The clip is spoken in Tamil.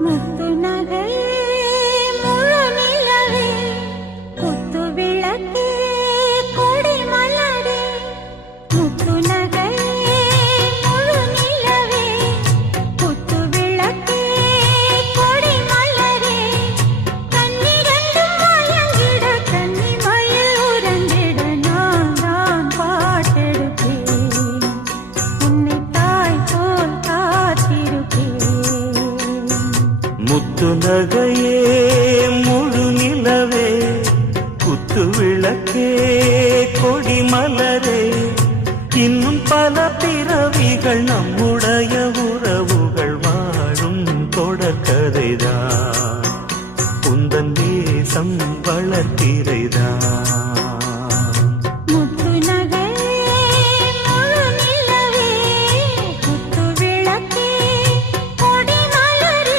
முத்து நகையே முழு நிலவே குத்து விளக்கே கொடி மலரே முத்து நகையே முழு நிலவே குத்து விளக்கே கொடி மலரே கண்ணிரண்டும் மயங்கிட கன்னி மயில் உறங்கிட நான் தான் பாட்டெடுப்பேன் உன்னை தாய் போல் காத்திருப்பேன் முத்து நகையே முழு நிலவே குத்து விளக்கே கொடி மலரே இன்னும் பல பிறவிகள் நம்முடைய உறவுகள் வாழும் தொடர்கதைதான் உந்தன் தேசம் வளர்த்திரை